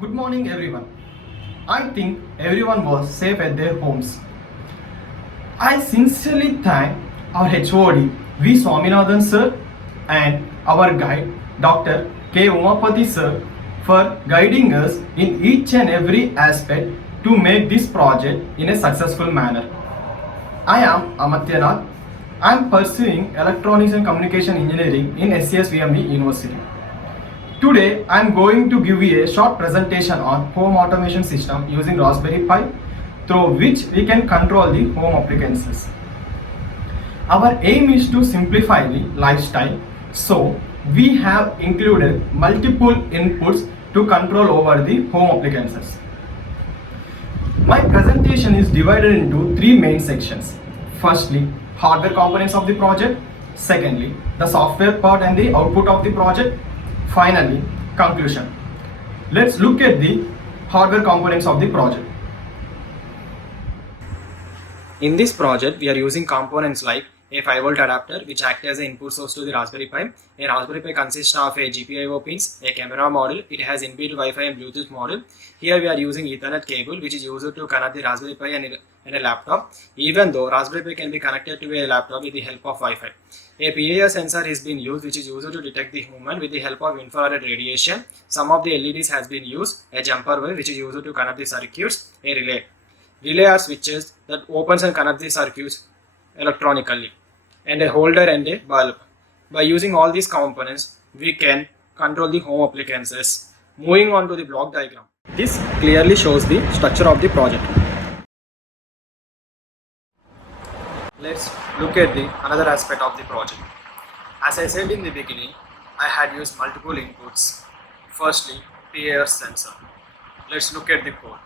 Good morning, everyone. I think everyone was safe at their homes. I sincerely thank our HOD V. Swaminathan sir and our guide Dr. K. Umapati sir for guiding us in each and every aspect to make this project in a successful manner. I am Amatyanath. I am pursuing Electronics and Communication Engineering in SCSVME University. Today, I am going to give you a short presentation on home automation system using Raspberry Pi, through which we can control the home appliances. Our aim is to simplify the lifestyle, so we have included multiple inputs to control over the home appliances. My presentation is divided into three main sections. Firstly, hardware components of the project. Secondly, the software part and the output of the project. Finally, conclusion. Let's look at the hardware components of the project. In this project, we are using components like a 5-volt adapter which acts as an input source to the Raspberry Pi. A Raspberry Pi consists of a GPIO pins, a camera module, it has inbuilt Wi-Fi and Bluetooth module. Here we are using Ethernet cable which is used to connect the Raspberry Pi and a laptop, even though Raspberry Pi can be connected to a laptop with the help of Wi-Fi. A PIR sensor has been used which is used to detect the movement with the help of infrared radiation. Some of the LEDs has been used, a jumper wire which is used to connect the circuits, a relay. Relay are switches that opens and connect the circuits electronically, and a holder and a bulb. By using all these components, we can control the home appliances. Moving on to the block diagram. This clearly shows the structure of the project. Let's look at the another aspect of the project. As I said in the beginning, I had used multiple inputs. Firstly, PIR sensor. Let's look at the code.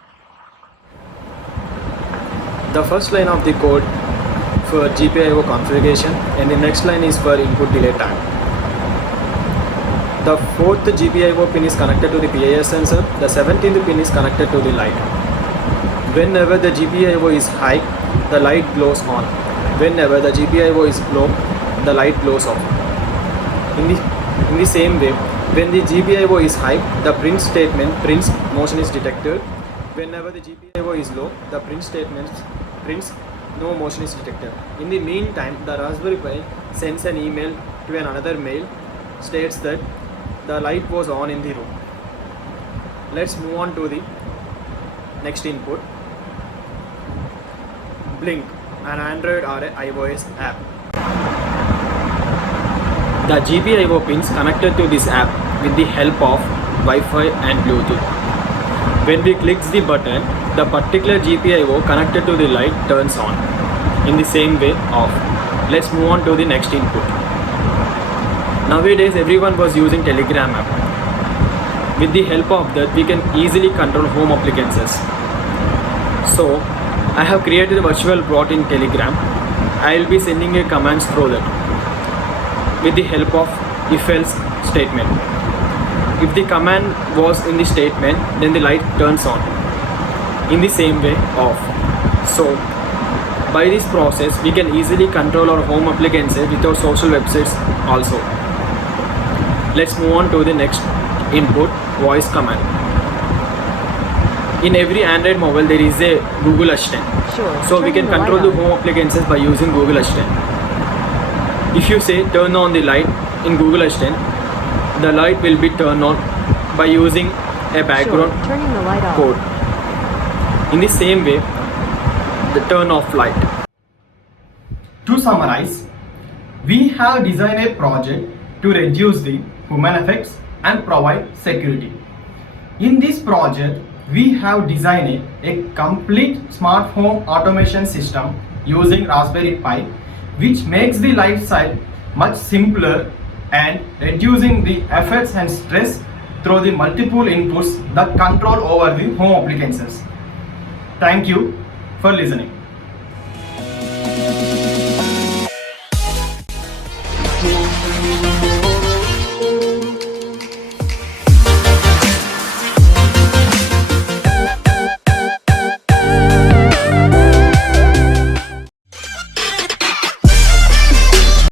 The first line of the code for GPIO configuration and the next line is for input delay time. The fourth GPIO pin is connected to the PIR sensor. The 17th pin is connected to the light. Whenever the GPIO is high, the light glows on. Whenever the GPIO is low, the light glows off. In the same way, when the GPIO is high, the print statement prints motion is detected. Whenever the GPIO is low, the print statement prints no motion is detected. In the meantime, the Raspberry Pi sends an email to another mail states that the light was on in the room. Let's move on to the next input. Blink, an Android or an iOS app. The GPIO pins connected to this app with the help of Wi-Fi and Bluetooth. When we click the button, the particular GPIO connected to the light turns on. In the same way, off. Let's move on to the next input. Nowadays, everyone was using Telegram app. With the help of that, we can easily control home appliances. So, I have created a virtual bot in Telegram. I will be sending a commands through that with the help of if-else statement. If the command was in the statement, then the light turns on. In the same way, off. So, by this process, we can easily control our home appliances with our social websites also. Let's move on to the next input, voice command. In every Android mobile, there is a Google Assistant. So we can control the home appliances by using Google Assistant. If you say turn on the light in Google Assistant, the light will be turned on by using a background code. In the same way, the turn off light. To summarize, we have designed a project to reduce the human effects and provide security. In this project, we have designed a complete smart home automation system using Raspberry Pi, which makes the lifestyle much simpler and reducing the effects and stress through the multiple inputs that control over the home appliances. Thank you for listening.